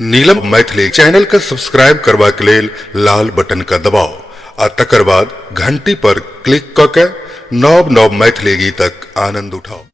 नीलम Maithili channel के subscribe करबा के लेल लाल बटन का दबाओ आ तकर बाद घंटी पर क्लिक क के नव नव मैथिली गीतक आनंद उठाओ।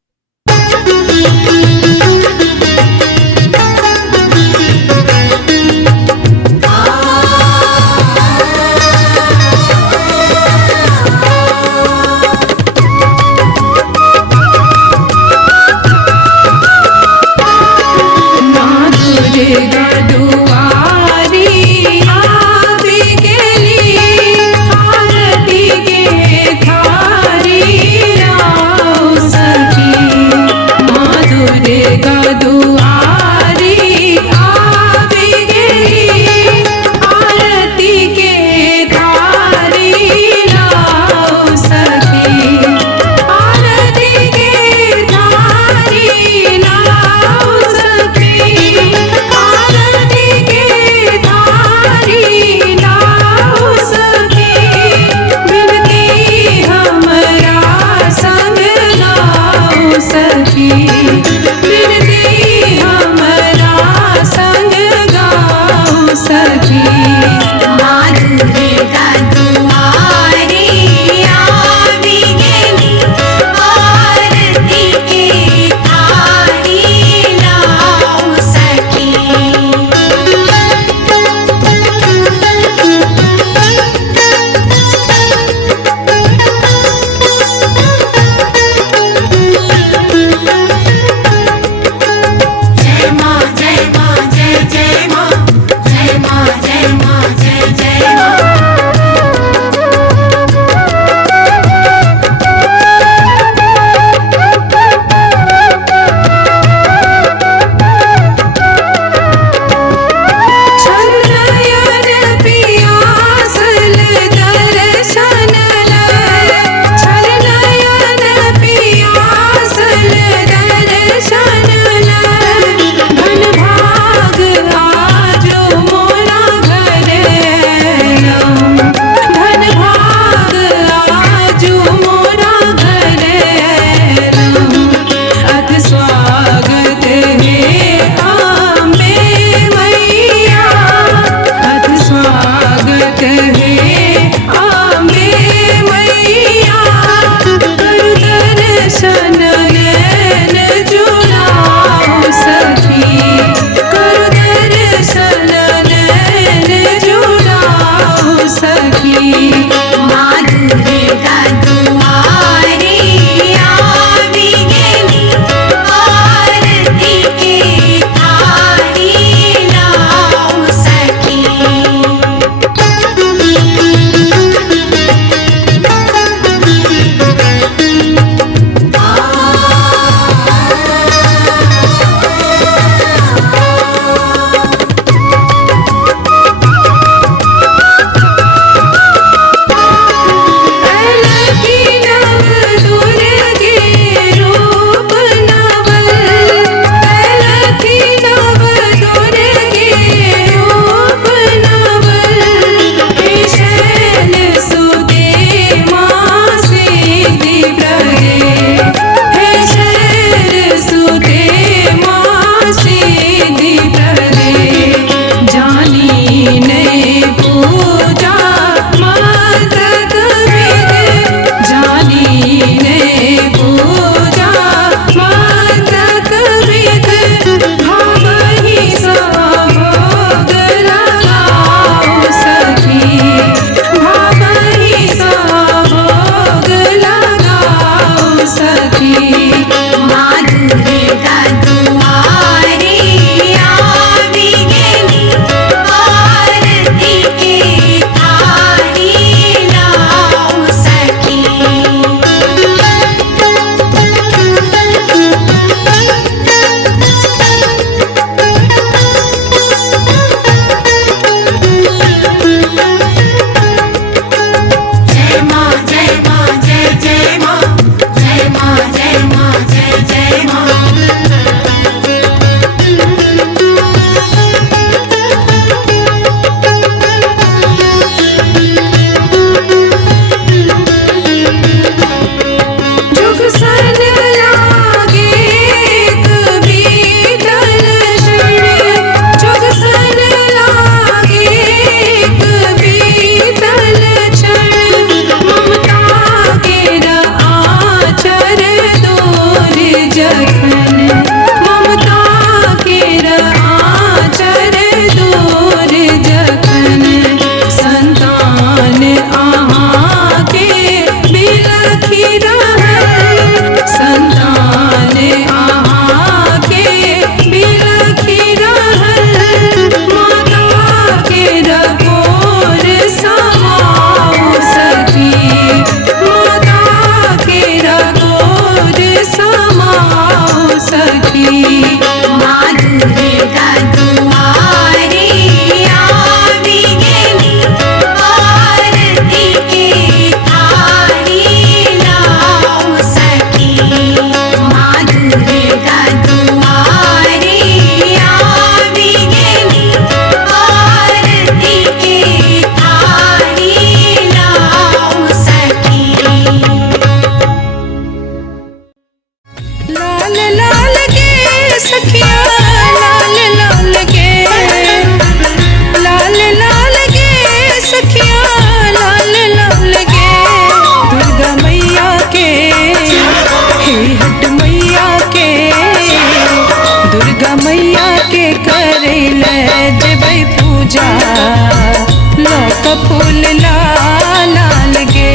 पूजा लौक फूल लाल गे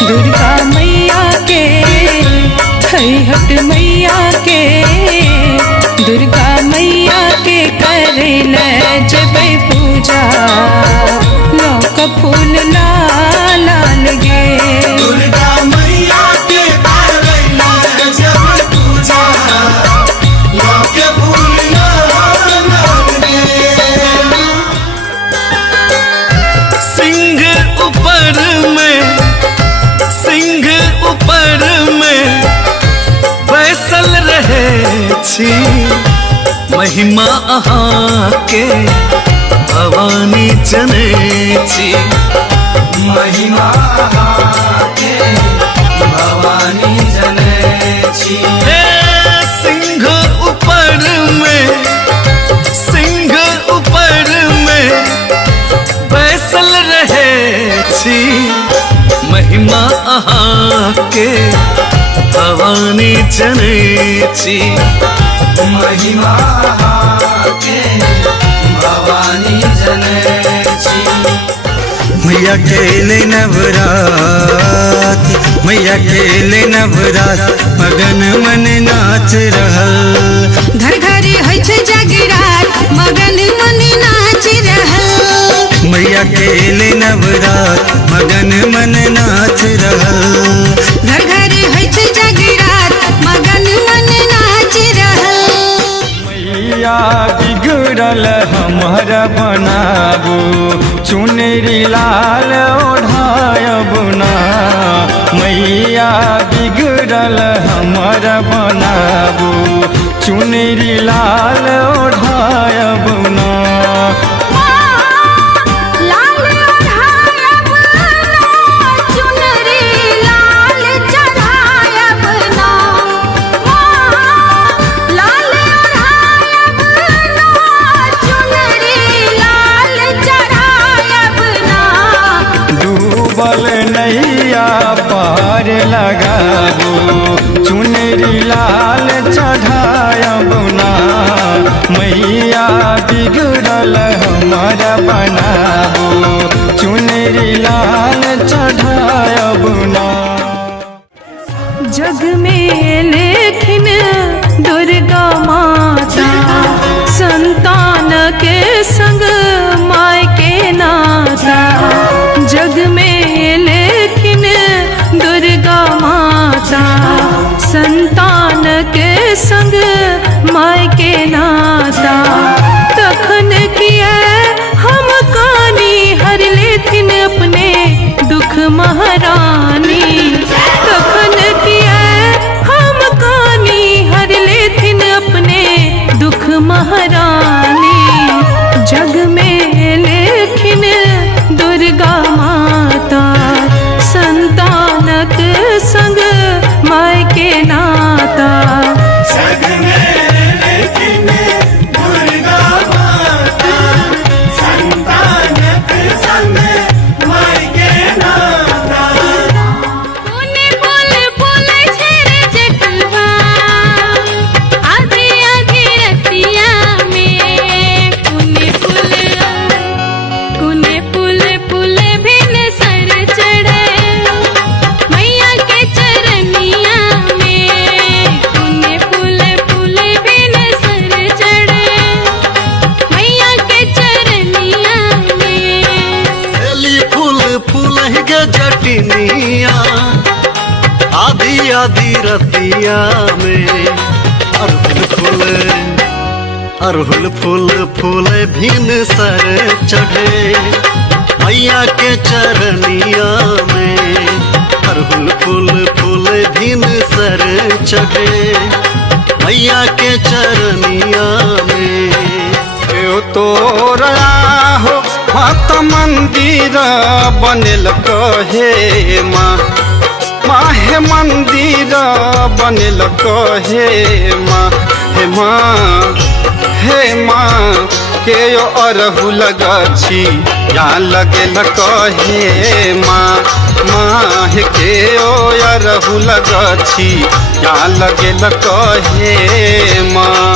दुर्गा मैया के हट मैया के दुर्गा मैया के करेल जबै पूजा लौक फूल लाल गे दुर्गा मैया के करेल जबै पूजा लौक फूल लाल गे। सिंह ऊपर में बैसल रहे छी महिमा अहाँ के भवानी जने छी महिमा अहाँ के भवानी जने छी। सिंह ऊपर में बैसल रहे छी महिमा अहाँ के भवानी जने छी महिमा अहाँ के भवानी जने छी। मैया खेले नवरात मैया खेले नवरात मगन मन नाच रहल घर घर होइ छै जगरात मगन मन नाच रहल मैया खेले नवरात मगन मन नाच रहल घर घर होइ छै जगरात मगन मन नाच रहल मैया बिगड़ल हमर बनाबू चुनरी लाल ओढ़ायब ना मैया बिगड़ल हमर बनाबू चुनरी लाल ओढ़ायब ना नैया पार लगाबू चुनरी लाल चढ़ायब ना मैया बिगड़ल हमर बनाबू चुनरी लाल चढ़ायब ना। जग में लेकिन दुर्गा माता संतान के संग माय के नाता जग में लेकिन दुर्गा माता संतान के संग माय के नाता तखन किया हम कानी हर लेथिन अपने दुख महारानी तखन किया हम कानी हर लेथिन अपने दुख महारानी जग में लेकिन दुर्गा माता संतानक संग माय के नाता जग में लेकिन दुर्गा माता संतानक संग माय के नाता। पुने फूल फूल छेरे जटवा आधी आधी रतिया में पुने फूल फूल बिन सर चढ़े मैया के चरनिया में पुने फूल बिन सर चढ़े मैया के चरनिया में एली फूल फूल के जटनिया आधी आधी रतिया में अरहुल फूल फूल भिन सर चढ़े मैया के चरनिया में अरहुल फूल फूल भिन सर चढ़े मैया के चरनिया में। तोरा हो मत मंदिर बनल कहे माँ माहे मंदिर बनल कहे माँ हे माँ के यो अरहुल गछि या लगल कहे माँ माह के यो अरहुल गछि या लगल कहे माँ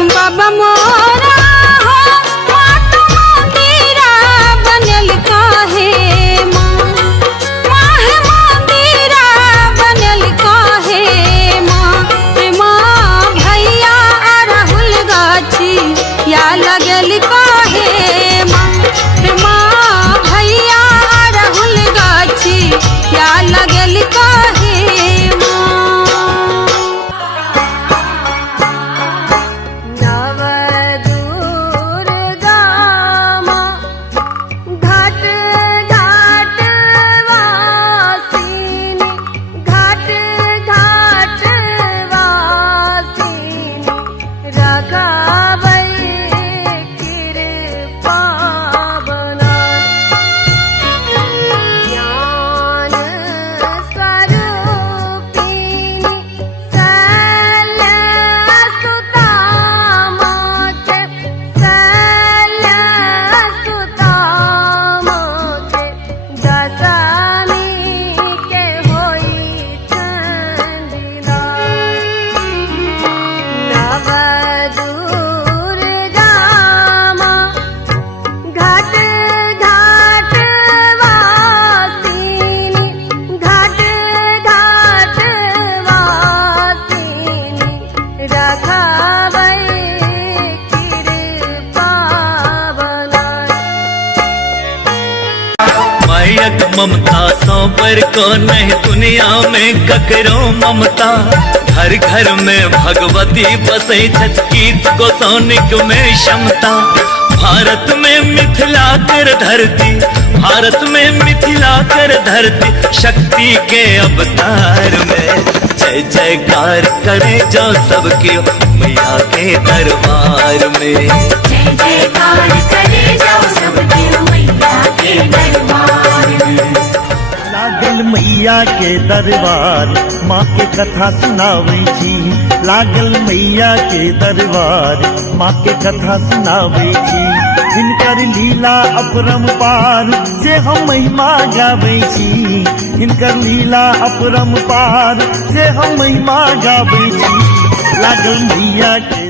बाबा मोरा हो माता ममता सौ पर को नहीं दुनिया में ककरो ममता। घर घर में भगवती बसै छठ गीत गोसाउनिक में क्षमता। भारत में मिथिला कर धरती, भारत में मिथिला कर धरती, शक्ति के अवतार में जय जयकार करे जो सबकी मैया के दरबार में। जय जयकार करे जाओ सबके मैया के दरबार में। लागल मैया के दरबार माँ के कथा सुनावे छी। लागल मैया के दरबार माँ के कथा सुनावे छी। हिनकर लीला अपरंपार से हम महिमा गावे छी। हिनकर लीला अपरंपार से हम महिमा गावे छी। लागल मैया के